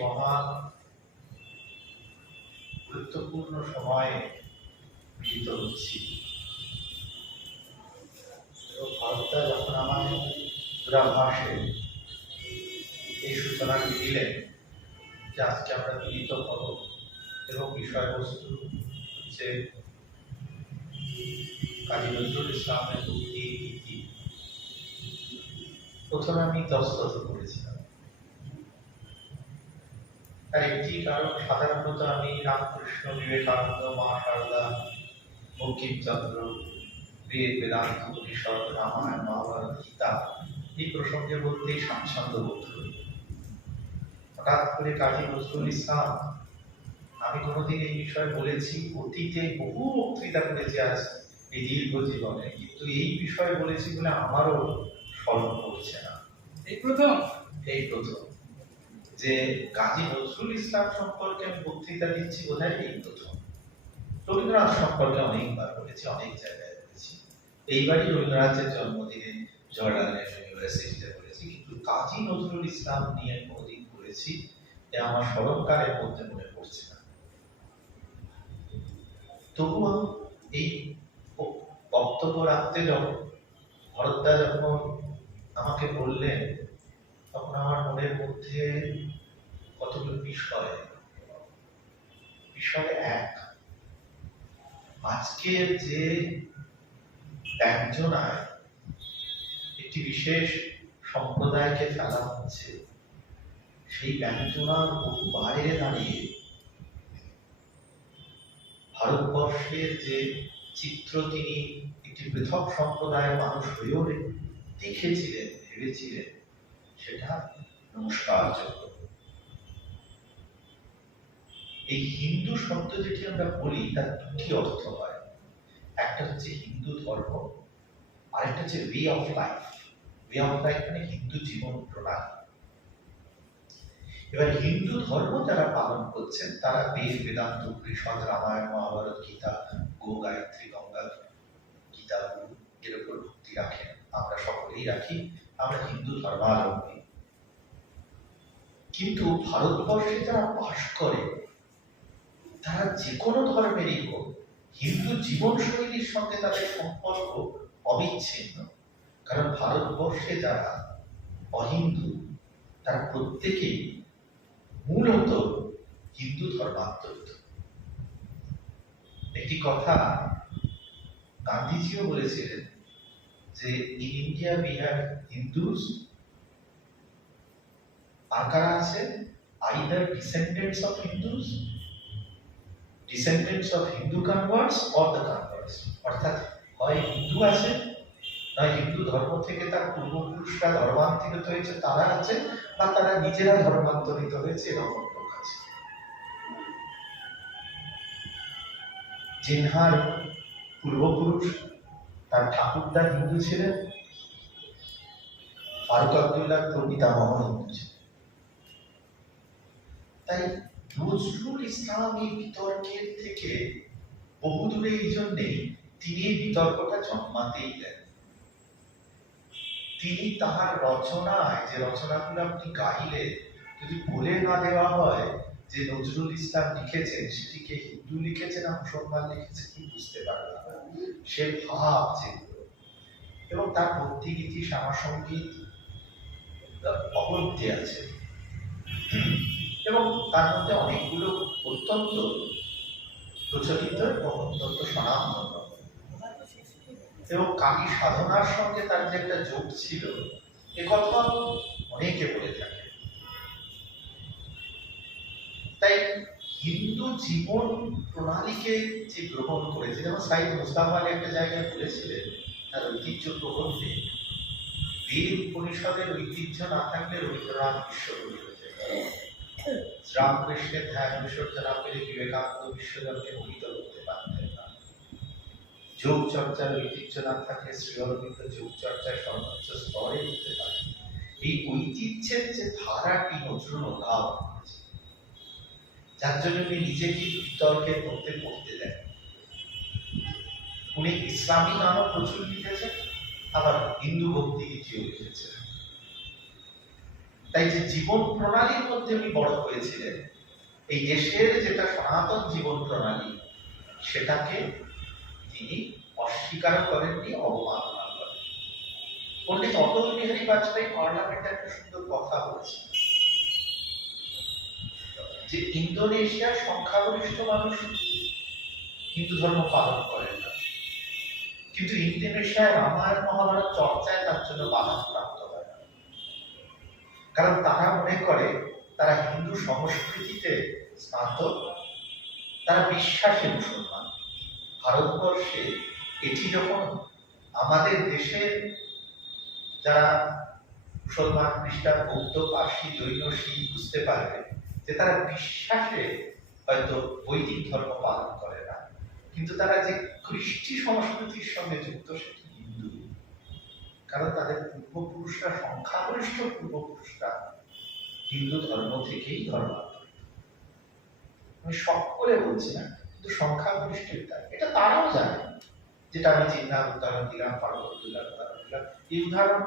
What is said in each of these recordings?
মহা গুরুত্বপূর্ণ সময়ে মিলিত হচ্ছি। ভারতটা যখন আমায় দূরাভাসে এই সূচনাটি দিলেন যে আজকে আমরা মিলিত হব এবং বিষয়বস্তু হচ্ছে কাজী নজরুল ইসলামের মুক্তি প্রথমে আমি দস্তত করেছিলাম। তার একটি কারণ সাধারণত আমি রামকৃষ্ণ বিবেকানন্দ মা সারদা বঙ্কিমচন্দ্র বেদ বেদান্ত পরিষদ রামায়ণ মহাভারত গীতা এই প্রসঙ্গে বলতেই স্বাচ্ছন্দ্য বোধ করি। হঠাৎ করে কাজী নজরুল ইসলাম আমি কোনোদিন এই বিষয়ে বলেছি অতীতে বহু বক্তৃতা করেছি আজ এই দীর্ঘ জীবনে কিন্তু এই বিষয়ে বলেছি বলে আমারও স্মরণ পড়ছে না। এই প্রথম? এই প্রথম। যে কাজী নজরুল ইসলাম সম্পর্কে আমি বক্তৃতা দিচ্ছি বোধহয় এই প্রথম। রবীন্দ্রনাথ সম্পর্কে অনেকবার বলেছি, অনেক জায়গায় বলেছি। এইবারই রবীন্দ্রনাথের জন্মদিনে জর্ডানের ইউনিভার্সিটিতে বলেছি, কিন্তু কাজী নজরুল ইসলাম নিয়ে কোনোদিন বলেছি যে আমার স্মরণকালের মধ্যে মনে পড়ছে না। তবুও এই বক্তব্য রাখতে যখন ভরতদা যখন আমাকে বললেন, তখন আমার মনের মধ্যে কতগুলো বিষয় বিষয় এক। আজকের যে ব্যঞ্জনায় একটি বিশেষ সম্প্রদায়কে ফেলা হচ্ছে, সেই ব্যঞ্জনার বাইরে দাঁড়িয়ে ভারতবর্ষের যে চিত্র তিনি একটি পৃথক সম্প্রদায়ের মানুষ হয়েও দেখেছিলেন, ভেবেছিলেন, সেটা নমস্কারযোগ্য। এই হিন্দু শব্দ যেটি আমরা বলি, তার দুটি অর্থ হয়। একটা হচ্ছে হিন্দু ধর্ম, আরেকটা হচ্ছে way of life way of life মানে হিন্দু জীবন প্রণালী। এবার হিন্দু ধর্ম যারা পালন করছেন, তারা বেদ, বেদান্ত, উপনিষদ, রামায়ণ, মহাভারত, গীতা, গো গায়ত্রী, গঙ্গা, গীতা এর উপর ভক্তি রাখেন। আমরা সকলেই রাখি, আমরা হিন্দু ধর্মাবলম্বী। কিন্তু ভারতবর্ষে যারা বাস করে তারা যে কোনো ধর্মেরই হোক, হিন্দু জীবনশৈলীর সঙ্গে তাদের সম্পর্ক অবিচ্ছিন্ন। কারণ ভারতবর্ষে যারা অহিন্দু, তারা প্রত্যেকেই মূলত হিন্দু ধর্মান্তরিত। একটি কথা গান্ধীজিও বলেছিলেন যে, in India we have Hindus, আর কারা আছে? Either descendants of Hindus descendants of Hindu converts or the converts অর্থাৎ হয় হিন্দু আছে নয় হিন্দু ধর্ম থেকে তার পূর্বপুরুষরা ধর্মান্তরিত হয়েছে, তারা আছে, বা তারা নিজেরা ধর্মান্তরিত হয়েছে এরকম লোক আছে। জিনহার পূর্বপুরুষ, তার ঠাকুরদা হিন্দু ছিলেন, ফারুক আবদুল্লাহ প্রপিতামহ হিন্দু ছিলেন। তাই নজরুল ইসলাম এই বিতর্কের থেকে বহু দূরে এই জন্যেই তিনি বিতর্কটা জন্মাতেই দেন। তিনি তাহার রচনায়, যে রচনাগুলো আপনি গাইলে যদি বলে না দেওয়া হয় যে নজরুল ইসলাম লিখেছেন সেটিকে হিন্দু লিখেছে না মুসলমান লিখেছে কি বুঝতে পারবে না। সে ভাব যেগুলো। এবং তার ভক্তিগীতি শ্যামাসঙ্গীত অবন্তি আছে। এবং তার মধ্যে অনেকগুলো অত্যন্ত প্রচলিত এবং অত্যন্ত স্বনামধন্য। এবং কালী সাধনার সঙ্গে তার যে একটা যোগ ছিল, এ কথা অনেকে বলে থাকে। তাই হিন্দু জীবন প্রণালীকে যে গ্রহণ করেছে, যেমন সাইদ মুস্তাফা একটা জায়গায় বলেছিলেন, তার ঐতিহ্য গ্রহণে বেদ পরিষদের ঐতিহ্য না থাকলে রবীন্দ্রনাথ বিশ্বকবি হয়ে যায় রামকৃষ্ণের ধ্যান বিসর্জনা পেলে বিবেকানন্দ বিশ্বজনকে মোহিত করতে পারতেন না। যোগ চর্চার ঐতিহ্য না থাকলে শ্রী অরবিন্দ যোগ চর্চার সর্বোচ্চ স্তরে উঠতে পারেন এই ঐতিহ্যের যে ধারাটি নজরুল করেছে যার জন্য উনি নিজেকে বিতর্কের মধ্যে পড়তে দেন। উনি ইসলামী গানও প্রচুর লিখেছেন, আবার হিন্দু ভক্তি গীতিও লিখেছেন। তাই যে জীবন প্রণালীর মধ্যে উনি বড় হয়েছিলেন, এই দেশের যেটা সনাতন জীবন প্রণালী, সেটাকে তিনি অস্বীকার করেননি অবমাননা করেন পণ্ডিত অটল বিহারী বাজপেয়ী পার্লামেন্টে একটা সুন্দর কথা বলেছেন। যে ইন্দোনেশিয়ার সংখ্যাগরিষ্ঠ মানুষ হিন্দু ধর্ম পালন করেন না। কিন্তু ইন্দোনেশিয়ায় রামায়ণ মহাভারত চর্চায় তার জন্য বাধা কারণ তারা মনে করে তারা হিন্দু সংস্কৃতিতে স্নাতক, তারা বিশ্বাসে মুসলমান। ভারতবর্ষে এটি যখন আমাদের দেশের যারা মুসলমান, খ্রিস্টান, বৌদ্ধ, পার্সি, জৈন, শিখ বুঝতে পারবে যে তারা বিশ্বাসে হয়তো বৈদিক ধর্ম পালন করে না। কিন্তু তারা যে কৃষ্টি সংস্কৃতির সঙ্গে যুক্ত সেটি কারণ তাদের পূর্বপুরুষরা সংখ্যাগরিষ্ঠ পূর্বপুরুষরা হিন্দু ধর্ম থেকেই ধর্মান্তরিত। আমি করে বলছি না, কিন্তু সংখ্যাগরিষ্ঠ তাই। এটা তারাও জানে যেটা আমি চিন্তার উদাহরণ দিলাম পার্বত্যুল্লাহ উদাহরণ দিলাম এই উদাহরণ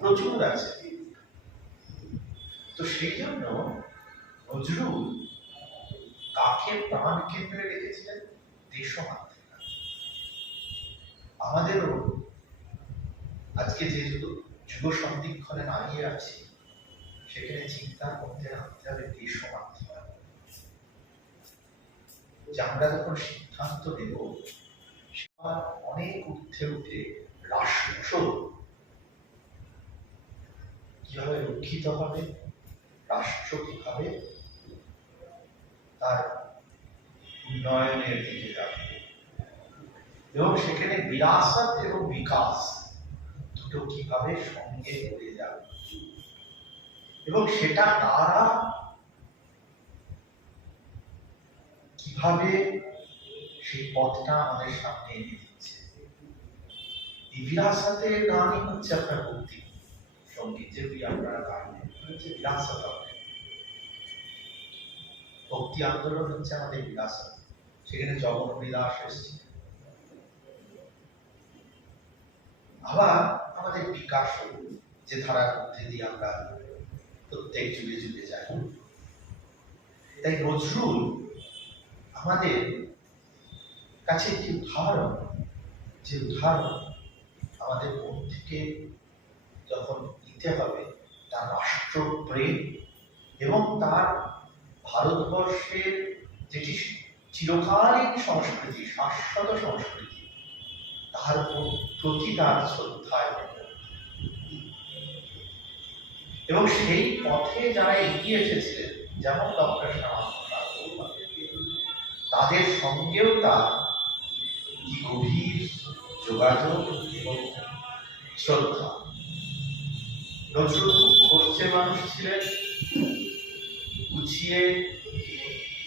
প্রচুর আছে। তো সেই জন্য নজরুল কাকে প্রাণ কেন্দ্রে রেখেছিলেন? দেশমাতৃকা। আমাদেরও আজকে যে যুগ যুব সন্ধিক্ষণে দাঁড়িয়ে আছি সেখানে চিন্তার মধ্যে রাখতে হবে দেশমাতৃকা যে আমরা যখন সিদ্ধান্ত নেব অনেক ঊর্ধ্বে উঠে রাষ্ট্র কীভাবে রক্ষিত হবে, রাষ্ট্র কীভাবে তার উন্নয়নের দিকে যাবে। এবং সেখানে বিরাসত এবং বিকাশ দুটো কীভাবে সঙ্গে হয়ে যাবে? এবং সেটা তারা কীভাবে সেই পথটা আমাদের সামনে এনে দিচ্ছে? এই গানই হচ্ছে আপনার ভক্তি, সংগীত যেগুলি আপনারা গাইলেন হচ্ছে বিরাসত ভক্তি আন্দোলন হচ্ছে আমাদের বিরাসত সেখানে জগন বিলাস এসছে। আবার আমাদের বিকাশ যে ধারার মধ্যে দিয়ে আমরা প্রত্যেক যুগে যুগে যাই। তাই নজরুল আমাদের কাছে একটি উদাহরণ, যে উদাহরণ আমাদের মন থেকে যখন নিতে হবে, তার রাষ্ট্রপ্রেম এবং তার ভারতবর্ষের যেটি চিরকালীন সংস্কৃতি, শাশ্বত সংস্কৃতি, তার প্রতি তার শ্রদ্ধায় এবং সেই পথে যারা এগিয়ে এসেছিলেন যেমন ডক্টর তাদের সঙ্গেও তার কি গভীর যোগাযোগ এবং শ্রদ্ধা। নজরুল খরচে মানুষ ছিলেন, গুছিয়ে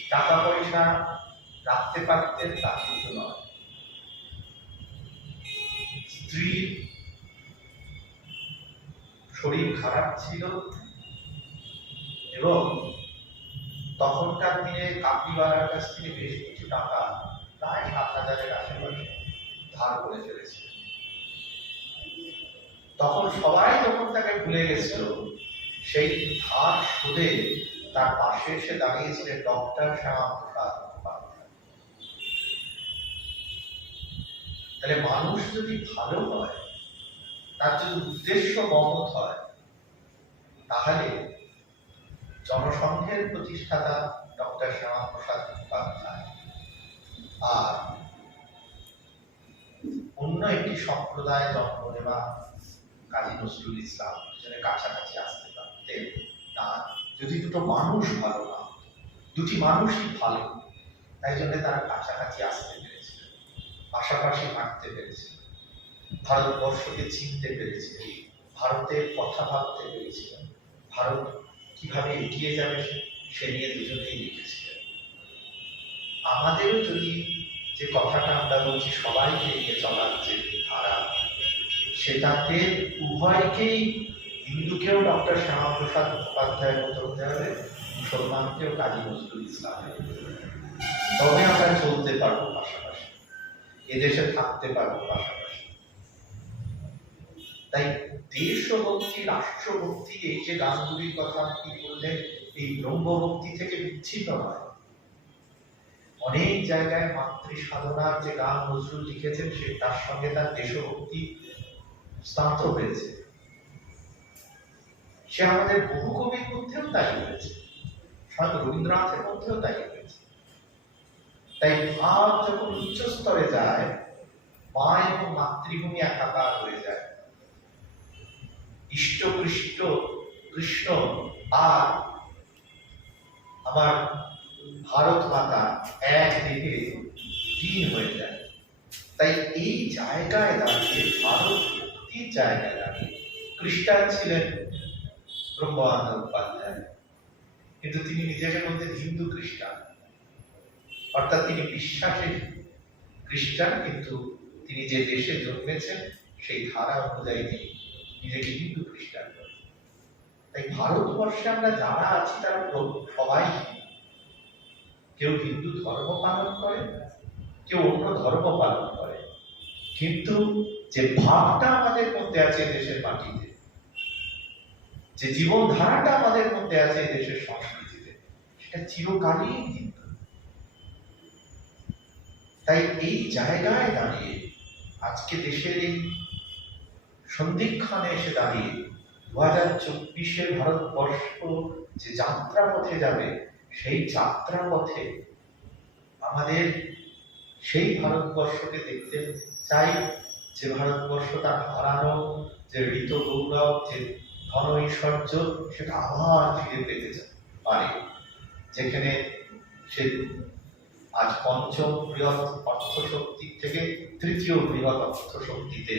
টাকা পয়সা রাখতে পারতেন তা কিন্তু নয়। স্ত্রীর শরীর খারাপ ছিল। এবং তখনকার দিনে কাপিওয়ালার কাছ থেকে বেশ কিছু টাকা প্রায় সাত হাজারের আশেপাশে ধার করে ফেলেছিল তখন সবাই যখন তাকে ভুলে গেছিল, সেই ধার সুদে তার পাশে এসে দাঁড়িয়েছিলেন ডক্টর শ্যামাপ্রসাদ মুখোপাধ্যায় তাহলে মানুষ যদি ভালো হয় তার যদি উদ্দেশ্য মহৎ হয়, তাহলে জনসংঘের প্রতিষ্ঠাতা ডক্টর শ্যামাপ্রসাদ মুখোপাধ্যায় আর অন্য একটি সম্প্রদায় জন্ম নেওয়া কাজী নজরুল ইসলাম দুজনে কাছাকাছি আসতে পারতেন না। যদি দুটো মানুষ ভালো না দুটি মানুষই ভালো, তাই জন্য তারা কাছাকাছি আসতে পেরেছিলেন পাশাপাশি হাঁটতে পেরেছিলেন ভারতবর্ষকে চিনতে পেরেছিলেন, ভারতের কথা ভাবতে পেরেছিলেন। ভারত কীভাবে এগিয়ে যাবে সে- নিয়ে দুজনেই লিখেছিলেন আমাদেরও যদি যে কথাটা আমরা বলছি, সবাইকে এগিয়ে চলার যে ধারা, সেটাতে উভয়কেই হিন্দুকেও ডক্টর শ্যামাপ্রসাদ মুখোপাধ্যায়ের মতো হতে হবে, মুসলমানকেও কাজী নজরুল ইসলামের তবে আমরা চলতে পারব পাশাপাশি। এদেশে থাকতে পারব পাশাপাশি। তাই দেশভক্তি, রাষ্ট্রভক্তি, এই যে গানগুলির কথা আপনি বললেন, এই ব্রহ্মভক্তি থেকে বিচ্ছিন্ন নয়। অনেক জায়গায় মাতৃ সাধনার যে গান নজরুল লিখেছেন, সে তার সঙ্গে তার দেশভক্তি স্থান্ত হয়েছে। সে আমাদের বহু কবির মধ্যেও তাই হয়েছে। স্বয়ং রবীন্দ্রনাথের মধ্যেও তাই হয়েছে। তাই ভাব যখন উচ্চ স্তরে যায় মা এবং মাতৃভূমি একাকার হয়ে যায়। ইষ্ট কৃষ্ট কৃষ্ণ আর আমার ভারত মাতা এক দেহে লীন হয়ে যায়। তাই এই জায়গায় দাঁড়িয়ে, ভারত মুক্তির জায়গায় দাঁড়িয়ে খ্রিস্টান ছিলেন ব্রহ্মানন্দ উপাধ্যায়। কিন্তু তিনি নিজেকে বলতেন হিন্দু খ্রিস্টান। অর্থাৎ তিনি বিশ্বাসে খ্রিস্টান, কিন্তু তিনি যে দেশে জন্মেছেন, সেই ধারা অনুযায়ী তিনি নিজেকে হিন্দু খ্রিস্টান বলেন। তাই ভারতবর্ষে আমরা যারা আছি, তারা সবাই কেউ হিন্দু ধর্ম পালন করে, কেউ অন্য ধর্ম পালন করে। কিন্তু যে ভাবটা আমাদের মধ্যে আছে দেশের মাটিতে, যে জীবন ধারাটা আমাদের মধ্যে আছে দেশের সংস্কৃতিতে, সেটা চিরকালীন হিন্দু। তাই এই জায়গায় দাঁড়িয়ে আজকে দেশের এই সন্ধিক্ষণে এসে দাঁড়িয়ে দু হাজার চব্বিশে ভারতবর্ষ যে যাত্রা পথে যাবে, সেই যাত্রা পথে আমাদের সেই ভারতবর্ষকে দেখতে চাই, যে ভারতবর্ষ তার হারানো, যে ঋত গৌরব যে ধন ঐশ্বর্য, সেটা আবার ফিরে পেতে পারে। যেখানে সে আজ পঞ্চম বৃহৎ অর্থশক্তির থেকে তৃতীয় বৃহৎ অর্থশক্তিতে